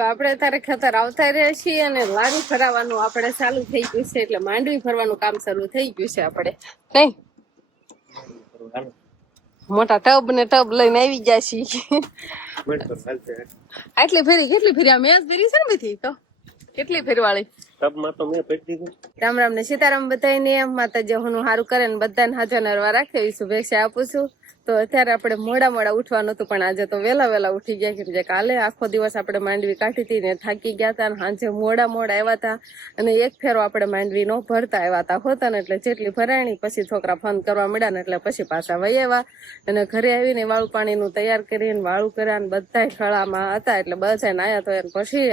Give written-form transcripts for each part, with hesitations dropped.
તો આપણે અત્યારે ખેતર આવતા રહ્યા છીએ અને લારી ફરાવાનું આપણે ચાલુ થઈ ગયું છે, એટલે માંડવી ફરવાનું કામ શરૂ થઈ ગયું છે. આપણે નહીં મોટા ટબ ને ટબ લઈને આવી ગયા છીએ. આટલી ફેરી કેટલી ફેરી આ મેચ ફેરી છે ને બધી તો કેટલી ફેરવાળી ટબમાં તો મેં પેટ દીધું. રામ રામ ને સીતારામ બધાને માતાજી હું સારું કરે ને બધાને હાજર નરવા રાખે એવી શુભેચ્છા આપું છું. તો અત્યારે આપણે મોડા ઉઠવાનું હતું, પણ આજે તો વહેલા ઉઠી ગયા કેમ કે કાલે આખો દિવસ આપણે માંડવી કાઢી હતી ને થાકી ગયા હતા, સાંજે મોડા આવ્યા હતા અને એક ફેરો આપણે માંડવી નો ભરતા આવ્યા હતા હોતા ને, એટલે જેટલી ભરાણી પછી છોકરા ફોન કરવા મળ્યા ને એટલે પછી પાછા વહી આવ્યા અને ઘરે આવીને વાળું પાણીનું તૈયાર કરીને વાળું કર્યા ને બધા ખળામાં હતા એટલે બધા નાયા તો પછી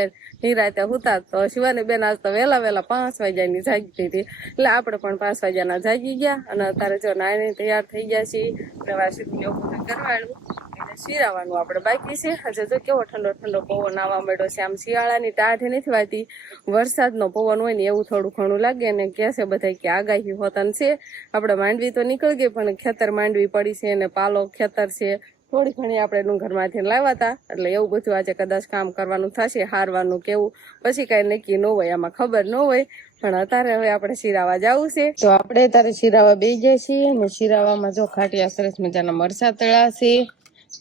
નિરાતે હુતા. તો શિવાની બેન આજ તો વહેલા 5 વાગ્યાની જાગી હતી, એટલે આપણે પણ 5 વાગ્યાના જાગી ગયા અને અત્યારે જો નાઈને તૈયાર થઈ ગયા છીએ. કરવાડું એટલે શિરાવાનું આપણે બાકી છે. હજુ તો કેવો ઠંડો પવન આવવા માંડ્યો છે. આમ શિયાળાની ટાઢ નથી વાતી, વરસાદનો પવન હોય ને એવું થોડું ઘણું લાગે ને કે છે બધા કે આગાહી હોતન છે. આપણે માંડવી તો નીકળી ગઈ પણ ખેતર માંડવી પડી છે અને પાલો ખેતર છે. થોડી ઘણી આપણે ડુંગરમાંથી લાવ્યા હતા એટલે એવું બધું આજે કદાચ કામ કરવાનું થશે, હારવાનું કેવું પછી કઈ નક્કી ન હોય, આમાં ખબર ન હોય. પણ અત્યારે હવે આપણે શિરાવા જવું છે, તો આપણે અત્યારે શિરાવા બેસી જાય છીએ અને શિરાવામાં જો ખાટિયા સરસ મજાના મરચા તળ્યા છે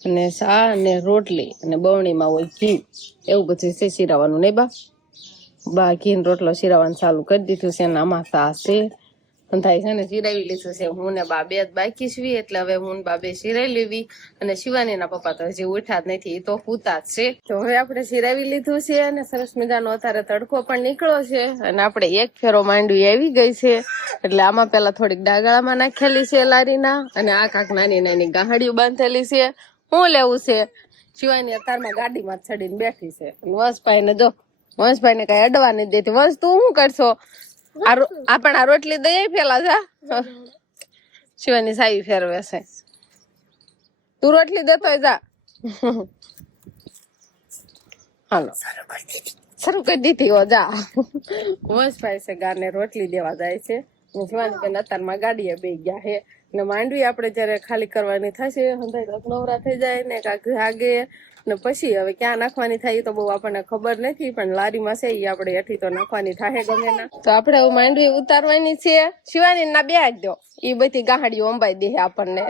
અને સા અને રોટલી અને બવણીમાં હોય ઘી, એવું બધું છે શિરાવાનું. નહીં બા ઘી રોટલો શિરાવાનું ચાલુ કરી દીધું છે અને આમાં સા છે થાય છે ને શિરાવી લીધું છે. હું ને બા બે જ બાકી છીએ એટલે હવે હું બા બે શિરાઈ લેવી અને શિવાની ના પપ્પા તો હજી ઉઠ્યા જ નથી, એ તો હુતા જ છે. તો હવે આપણે શિરાવી લીધું છે અને સરસ મજાનો અત્યારે તડકો પણ નીકળ્યો છે અને આપણે એક ફેરો માંડવી આવી ગઈ છે એટલે આમાં પેલા થોડીક ડાગળામાં નાખેલી છે લારીના અને આ કાંક નાની ગાહડીઓ બાંધેલી છે. શું લેવું છે? શિવાની અત્યારમાં ગાડીમાં ચડીને બેઠી છે. વંશભાઈ ને જો વંશભાઈ ને કઈ અડવા નથી દેતી. વંશ તું શું કરશો? આ રોટલી દઈએ પેલા જા શિવાની સાવી ફેરવે છે. તું રોટલી દેતો જા. હાલો શરૂ કરી દીધી હો જા. વંશભાઈ છે ગાને રોટલી દેવા જાય છે. શિવાની બેન અત્યારમાં ગાડીએ બે ગયા છે ને માંડવી આપણે જયારે ખાલી કરવાની થશે નવરા થઈ જાય ને કાંક જાગે ને પછી હવે ક્યાં નાખવાની થાય તો બહુ આપણને ખબર નથી, પણ લારીમાં છે એ આપણે એઠી તો નાખવાની થાય ગમે ના. તો આપણે હવે માંડવી ઉતારવાની છે. શિવાની ના બે જ દો, એ બધી ગાહડીઓ અંબાઈ દે આપણને.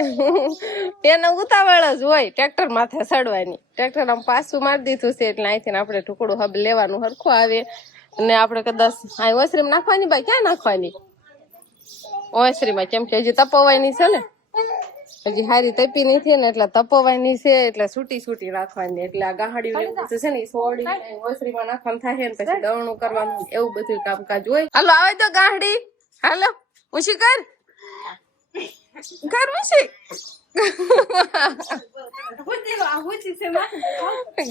એને ઉતાવળ જ હોય ટ્રેક્ટર માથે ચડવાની. ટ્રેક્ટર આમ પાછું મારી દીધું છે એટલે અહીંથી આપણે ટુકડું હબ લેવાનું હરખું આવે અને આપણે કદાચ આ ઓસરીમાં નાખવાની. ભાઈ ક્યાં નાખવાની? ઓસરીમાં, કેમ કે હજી તપવાની છે ને, હજી હારી તપી નથી ને એટલે તપવાની છે એટલે છૂટી રાખવાની. એટલે આ ગાહડી છે ને સોડી ઓસરીમાં નાખવાનું થાય ને પછી દવણું કરવાનું એવું બધું કામકાજ હોય. હાલો આવે તો ગાહડી, હાલો ઉછી કર ઉછી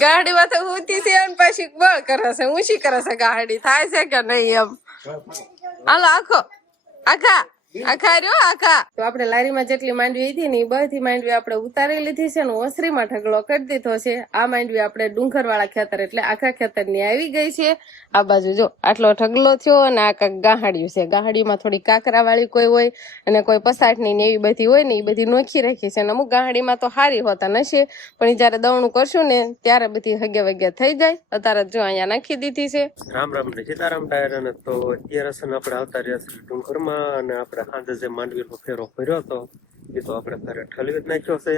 ગાહડી માં તો ઉતી છે અને પછી બળ કરે છે, ઉછી કરે છે. ગાહડી થાય છે કે નહીં એમ. હાલો આખા તો આપણે લારીમાં જેટલી માંડવી હતી ને એ બધી માંડવી આપણે ઉતારી લીધી છે ને ઓસરીમાં ઢગલો કરી દીધો છે. આ માંડવી આપણે ડુંગર વાળા ખેતર એટલે આખા ખેતર ની આવી ગઈ છે. આ બાજુ જો આટલો ઢગલો થયો અને આ કાંક ગાહડિયું છે. ગાહડીમાં થોડી કાકરા વાળી કોઈ હોય અને કોઈ પસાટની ને એવી બધી હોય ને એ બધી નોખી રાખી છે. અને અમુક ગાહડીમાં તો હારી હોતા નશે, પણ જયારે દવણું કરશું ને ત્યારે બધી હગે થઈ જાય. અત્યારે જો અહીંયા નાખી દીધી છે. રામ રામ ને સીતારામ ટાયર. અને તો અત્યારે આપણે આવતા રહ્યા છીએ ડુંગરમાં અને આપણે સાંજે જે માંડવીનો ફેરો ભર્યો હતો એ તો આપણે ઘરે ઠલવી જ નાખ્યો છે.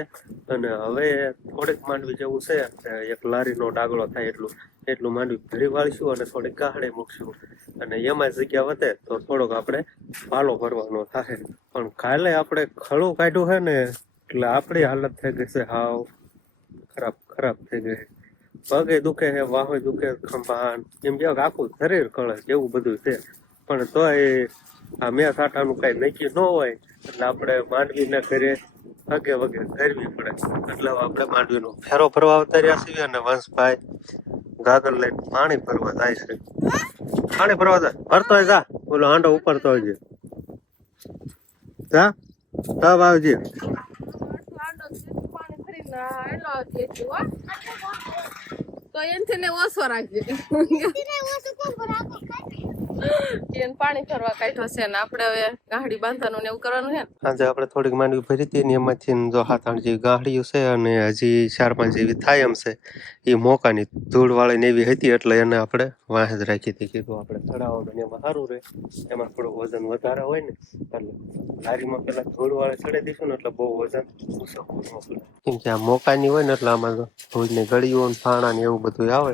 અને હવે થોડીક માંડવી જેવું છે એક લારીનો ડાગલો થાય એટલું માંડવી ભરી વાળીશું અને થોડીક ગાહડે મૂકશું અને એમાં જગ્યા વધે તો થોડોક આપણે પાલો ભરવાનો થાય. પણ કાલે આપણે ખળું કાઢ્યું છે ને એટલે આપણી હાલત થઈ ગઈ છે હાવ ખરાબ થઈ ગઈ. પગે દુખે છે, વાહો દુખે, ખંભા એમ જેવું આખું શરીર કળે એવું બધું છે. પણ તોય આ મેં સાટાનું કઈ નક્કી ન હોય એટલે આપણે માંડવીને ઘરે વગે કરવી પડે. એટલે આપણે માંડવીનો ફેરો ભરવા આવતા રહ્યા છીએ અને વંશભાઈ ગાગર લઈને પાણી ભરવા જાય છે. પાણી ભરવા જાય ભરતો હોય જા, ઓલો હાંડો ઉપરતો હોય જા તબ આવજે. તો એનથી ને ઓછો રાખજે. એને પાણી ફરવા કાઢ્યો છે ને આપણે હવે ગાંહડી બાંધવાનું ને એવું કરવાનું છે ને. આજે આપણે થોડીક માંડવી ભરી હતી ને એમાંથી જો 7-8 જેવી ગાંહડીઓ છે અને હજી 4-5 જેવી થાય એમ છે. એ મોકાની ધૂળ વાળી ને એવી હતી એટલે એને આપણે વાંહે જ રાખી હતી. કીધું આપણે ચડાવવાનું ને એમાં સારું રહે, એમાં થોડું વજન વધારે હોય ને એટલે લારીમાં પેલા ધૂળ વાળી ચડાવી દઈશું ને એટલે બહુ વજન ઊંચું ન પડે. કેમ કે આ મોકાની હોય ને એટલે આમાં ધૂળની ગળીઓ ને ફાણા ને એવું બધું આવે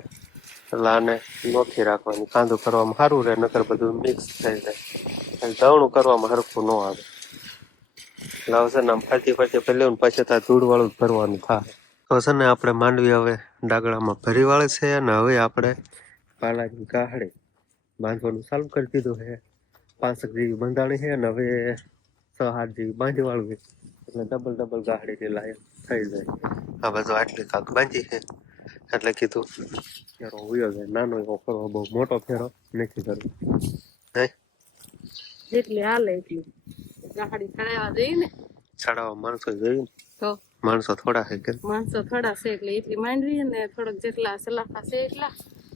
એટલે આને નોખી રાખવાની. કાંદો કરવામાં સારું રહે, નકર બધું મિક્સ થઈ જાય, દવણું કરવામાં હરખું ન આવે. એટલે હવે છે ને આમ ફરતી પહેલું પછી ત્યાં ધૂળ વાળું જ ભરવાનું થાય. તો છે ને આપણે માંડવી હવે ડાગડામાં ભરી વાળે છે અને હવે આપણે પાલાની ગાહડે બાંધવાનું ચાલુ કરી દીધું છે. 5 જેવી બંધાણી છે અને હવે 6-8 જેવી બાંધી વાળું છે એટલે ડબલ ગાહડી લાય થઈ જાય. આ બાજુ આટલી કાક બાંધી છે એટલે કીધું ફેરો ઉયો જાય. નાનો એવો ફેરો, બહુ મોટો ફેરો નથી કરવો. જેટલી હાલે એટલી ગાહડી ચડાવવા જોઈએ ને. ચડાવવા માણસો જોઈએ, તો માણસો થોડા છે કે માણસો થોડા છે એટલે એટલી માંડવી ને થોડોક જેટલા સલાફા છે એટલા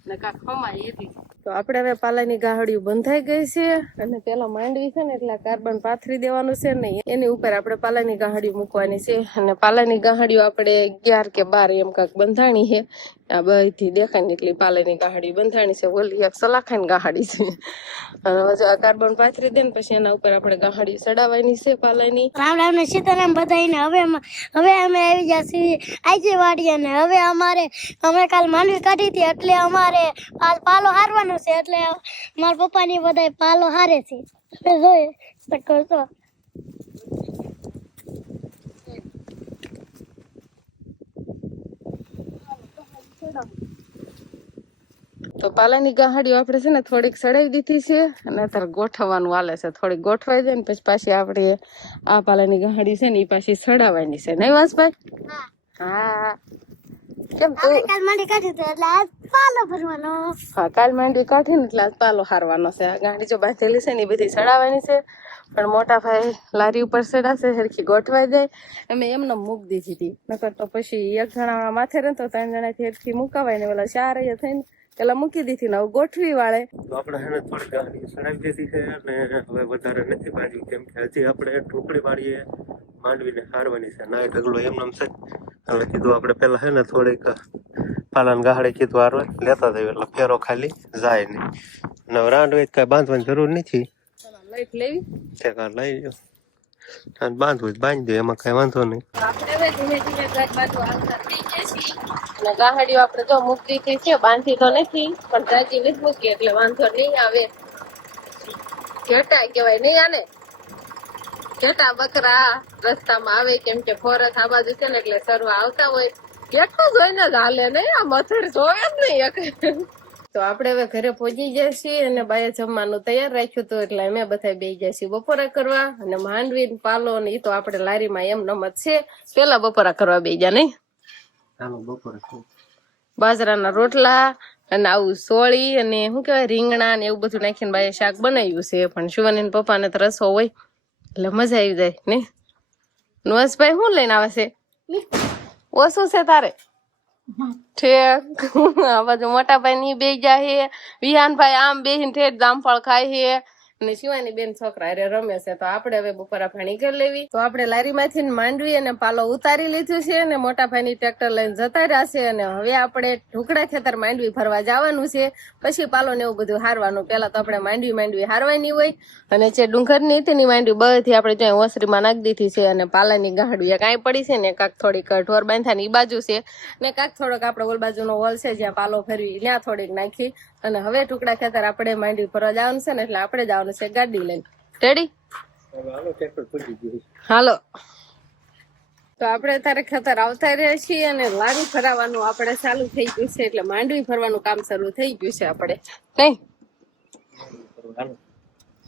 ને કાંક ખમાય એટલી. તો આપણે હવે પાલાની ગાહડીઓ બંધાઈ ગઈ છે અને પેલા માંડવી છે ને એટલે કાર્બન પાથરી દેવાનું છે ને એની ઉપર આપણે પાલાની ગાહડીઓ મૂકવાની છે. અને પાલાની ગાહડીઓ આપણે 11 કે 12 એમ કાંક બંધાણી છે. આ બધી દેખાય ને એટલી પાલાની ગાહડી બંધાણી છે. ઓલી એક સલાખાની ગાહડી છે અને હવે આ કાર્બન પાથરી દે ને પછી એના ઉપર આપણે ગાહડી ચડાવવાની છે પાલાની. રામ રામ ને સીતારામ બધાઈને. હવે અમે આવી ગયા છીએ આજે વાડીએ ને હવે અમે કાલ માંડવી કાઢી હતી એટલે અમારે આજ પાલો હારવાનો છે એટલે મારા પપ્પાની બધા પાલો હારે છે. તમે જોઈએ તો કરતો તો પાલાની ગાહડીઓ આપણે છે ને થોડીક ચડાવી દીધી છે અને અત્યારે ગોઠવવાનું હાલે છે. થોડીક ગોઠવાઈ જાય ને પછી પાછી આપણે આ પાલાની ગાહડી છે ને એ પાછી ચડાવવાની છે. નહીં વાસભાઈ? હા. કેમ તું? કાલ માંડવી કાઢી હતી એટલે આજ પાલો ભરવાનો. હા, કાલ માંડવી કાઢી ને એટલે આજ પાલો હારવાનો છે. આ ગાંડી જો બાંધેલી છે ને એ બધી ચડાવવાની છે પણ મોટા ભાઈ લારી ઉપર ચડાશે સરખી ગોઠવાઈ જાય. અમે એમને મૂકી દીધી હતી, નકર તો પછી એક જણા માથે રહે તો 3 જણાથી સરખી મુકાવાય ને ઓલા 4 અહીંયા થઈને પેલા મૂકી દીધી ને હવે ગોઠવી વાળે. તો આપણે એને થોડી ગાડી ચડાવી દીધી છે અને હવે વધારે નથી બાંધી કેમ કે હજી આપણે ઢોકળી વાળીએ માંડવીને હારવાની છે. ના ઢગલો એમનામ છે. હવે કીધું આપણે પેલા છે ને થોડીક પાલાન ગાહડે કીધું હારવા લેતા જઈએ એટલે ફેરો ખાલી જાય નહીં. અને રાંડવી કઈ બાંધવાની જરૂર નથી. લાઈટ લેવી તે કાર લઈ લો અને બાંધવું જ બાંધી દો, એમાં કઈ વાંધો નહીં. આપણે હવે ધીમે ધીમે ઘર બાજુ આવતા થઈ ગયા છીએ અને ગાહડીઓ આપણે તો મૂકી દીધી છે, બાંધી તો નથી પણ જાજી નથી મૂકી એટલે વાંધો નહીં આવે. ઘેટા કહેવાય નહીં આને, ઘેટા બકરા રસ્તામાં આવે કેમ કે ફોરસ આ બાજુ છે ને એટલે સરવા આવતા હોય. કેટલું જોઈને જ હાલે નહીં, આ મથડ જોવે જ નહીં. તો આપણે હવે ઘરે પહોંચી ગયા છીએ અને બાએ જમવાનું તૈયાર રાખ્યું હતું એટલે અમે બધા બેસી ગયા છીએ બપોરા કરવા. અને માંડવી પાલો ને એ તો આપણે લારીમાં એમ નમત છે પેલા બપોરા કરવા બેસી ગયા નહીં. હાલો બપોરે બાજરાના રોટલા અને આવું સોળી અને શું કહેવાય રીંગણા ને એવું બધું નાખીને બાએ શાક બનાવ્યું છે. પણ શિવાની પપ્પાને તો રસો હોય એટલે મજા આવી જાય ને. નવાસભાઈ શું લઈને આવે છે? ઓછું છે તારે? ઠેક. આ બાજુ મોટા ભાઈ ની બે જાય, વિહાનભાઈ આમ બેહીને ઠેઠ જામફળ ખાય છે અને શિવાની બેન છોકરા અરે રમે છે. તો આપણે હવે બપોરા પાણી કરી લેવી. તો આપણે લારીમાંથી માંડવી અને પાલો ઉતારી લીધું છે અને મોટા ભાઈ ની ટ્રેક્ટર લઈને જતા રહ્યા છે અને હવે આપણે ઢુકડા ખેતર માંડવી ભરવા જવાનું છે. પછી પાલો ને એવું બધું હારવાનું. પેલા તો આપણે માંડવી હારવાની હોય અને જે ડુંગરની હતી ની માંડવી બધી આપણે ત્યાં ઓસરીમાં નાખી દીધી છે અને પાલાની ગાહડી એક આઈ પડી છે ને કાંક થોડીક ઢોર બાંધ્યા ની બાજુ છે ને કાંક થોડોક આપણે ઓલ બાજુનો હોલ છે જ્યાં પાલો ફેરવી ત્યાં થોડીક નાખી. અને હવે ટુકડા ખેતર આપણે માંડવી ફરવા જવાનું છે ને એટલે આપણે જવાનું છે ગાડી લઈને. રેડી? હાલો. તો આપણે અત્યારે ખેતર આવતા રહ્યા છીએ અને લારી ફરાવાનું આપણે ચાલુ થઈ ગયું છે એટલે માંડવી ફરવાનું કામ શરૂ થઈ ગયું છે. આપણે નહીં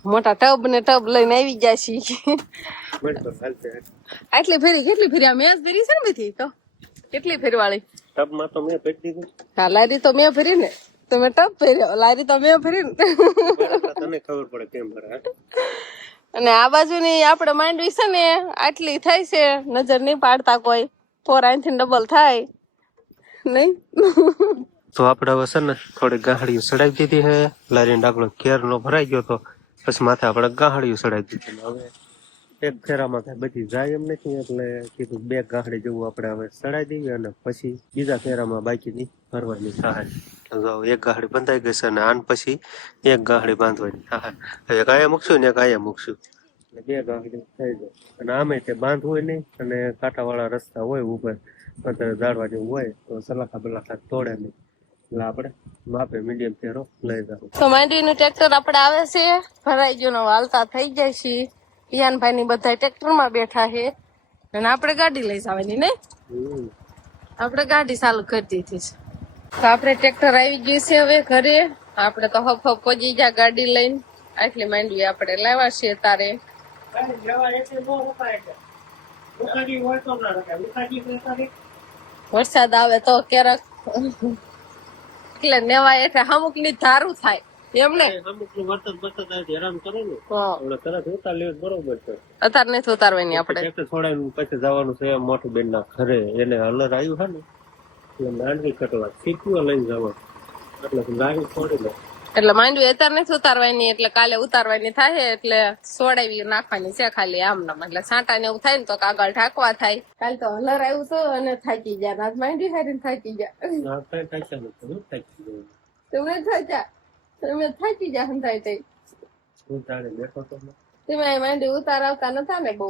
મોટા ટબ ને ટબ લઈને આવી ગયા છીએ. આટલી ફેરી કેટલી ફેરી? મેં જ ફેરી છે ને બધી. તો કેટલી ફેરવાળી? ટબમાં તો મેં ભેટ દીધું. હા, લારી તો મેં ફરી ને, તમે ટબ ફેર્યો, લારી તો મેં ફરી ને. તને ખબર પડે કેમ ભરે. અને આ બાજુની આપણે માંડવી છે ને આટલી થાય છે, નજર નહીં પાડતા કોઈ. 4 અહીંથી ડબલ થાય નહીં. તો આપણે હવે છે ને થોડી ગાહડીઓ ચડાવી દીધી છે. લારીનો ડાગલો કેર નો ભરાઈ ગયો તો પછી માથે આપણે ગાહડીઓ ચડાવી દીધી. હવે એક ફેરામાં કઈ બધી જાય એમ નથી એટલે કીધું 2 ગાહડી જેવું આપણે હવે ચડાવી દઈએ અને પછી બીજા ફેરામાં બાકીની ભરવાની થાય. તો એક ગાહડી બંધાઈ ગઈ છે અને આન પછી એક ગાહડી બાંધવાની થાય. હવે એક આયા મૂકશું ને એક આયા મૂકશું એટલે 2 ગાહડી થઈ જાય. અને આમે તે બાંધવું નહીં અને કાંટાવાળા રસ્તા હોય ઉપર અત્યારે ઝાડવા જેવું હોય તો સલાખા બલાખા તોડે નહીં એટલે આપણે માપે મીડિયમ ફેરો લઈ જાવ. તો માંડવીનું ટ્રેક્ટર આપણે આવે છે, ભરાઈ ગયું ને હાલતા થઈ જાય છે. પિયાનભાઈ ની બધા ટ્રેક્ટર માં બેઠા છે અને આપણે ગાડી લઈ જવાની ને આપણે ગાડી ચાલુ કરી દીધી છે. તો આપણે ટ્રેક્ટર આવી ગયું છે હવે ઘરે. આપણે તો હપ હપ પહોંચી ગયા ગાડી લઈને. આટલી માંડવી આપણે લાવ્યા છીએ તારે. વરસાદ આવે તો ક્યારેક એટલે નેવાય એટલે અમુક ની ધારું થાય એમને અત્યારે નથી ઉતારવાની આપણે છોડાયું પછી જવાનું છે મોટું બેન ના ઘરે એને હલર આવ્યું છે ને એટલે માંડવી કટવા સીટું લઈને જવાનું એટલે ગાડી છોડી લે એટલે માંડવી અત્યારે નથી ઉતારવાની એટલે કાલે ઉતારવાની થાય એટલે સોડાવી નાખવાની છે ખાલી આમ નામ એટલે સાંટા ને એવું થાય ને તો કાગળ ઢાંકવા થાય. કાલે તો હલર આવ્યું છે અને થાકી ગયા આજ માંડવી હારીને થાકી ગયા. તમે થાક્યા તમે થાકી ગયા હંધાઈ તઈ તમે માંડવી ઉતાર આવતા નતા ને બહુ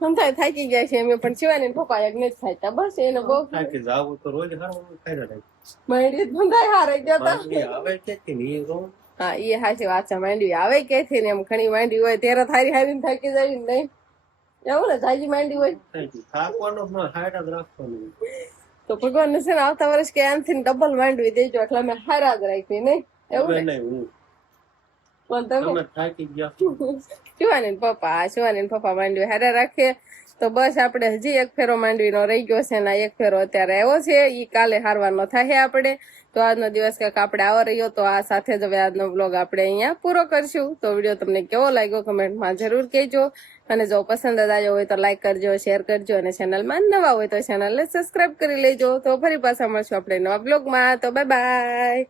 હંધાઈ થાકી ગયા છે અમે પણ શિવાની પપ્પા એક નથી થાકતા બસ એને બહુ માંડવી હંધાઈ હારે ગયા હતા. હા એ હાચી વાત છે. માંડવી આવે ક્યાંથી ને એમ ઘણી માંડવી હોય ત્યારે થારી હારીને થાકી જાય ને નહીં એવું ને તાજી માંડવી હોય તો ભગવાન ને છે ને આવતા વર્ષ કે આનથી ડબલ માંડવી દેજો એટલે અમે હારા જ રાખી નહીં એવું ને પણ તમે શિવાની પપ્પા માંડવી હારા રાખીએ તો બસ આપણે હજી એક ફેરો માંડવીનો રહી ગયો છે ને એક ફેરો અત્યારે આવ્યો છે ઈ કાલે હારવાનો થાય આપણે. તો આજનો દિવસ કંઈક આપણે આવો રહ્યો તો આ સાથે જ હવે આજનો બ્લોગ આપણે અહીંયા પૂરો કરશું. તો વિડીયો તમને કેવો લાગ્યો કમેન્ટમાં જરૂર કહેજો અને જો પસંદ જ આવ્યો હોય તો લાઈક કરજો, શેર કરજો અને ચેનલમાં નવા હોય તો ચેનલને સબસ્ક્રાઇબ કરી લેજો. તો ફરી પાછા મળશું આપણે નવા બ્લોગમાં. તો બાય બાય.